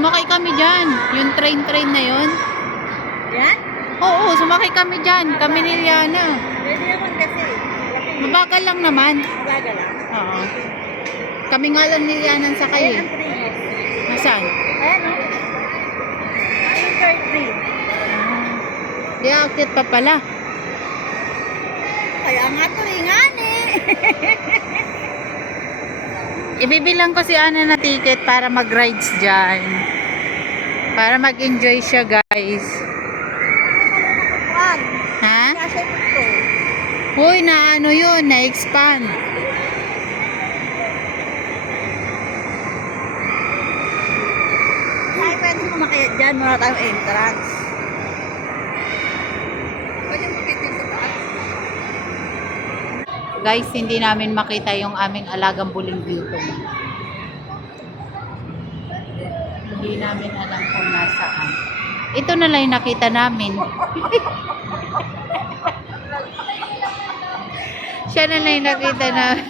Sumakay kami dyan. Yung train na yun. Yan? Oo, sumakay kami dyan. Kami ni Liana. Pwede naman kasi. Mabagal lang naman. Mabagal lang. Oo. Kami nga lang ni Liana ang sakay Ayan eh. ang tree. Nasaan? Ayan o. Anchor tree. Di outlet pa pala. Kaya nga tulingan eh. Ibibilang ko si Ana na ticket para mag-rides dyan. Para mag-enjoy siya, guys. Wag. Ha? Kasi ito. Uy, na ano yun? Na-expand. Ay, pwede kumakayat dyan. Wala tayong entrance. Pwede makit din sa taas. Guys, hindi namin makita yung aming alagang buling dito. Hindi namin alam kung nasaan. Ito na lang yung nakita namin. Siya na lang yung nakita namin.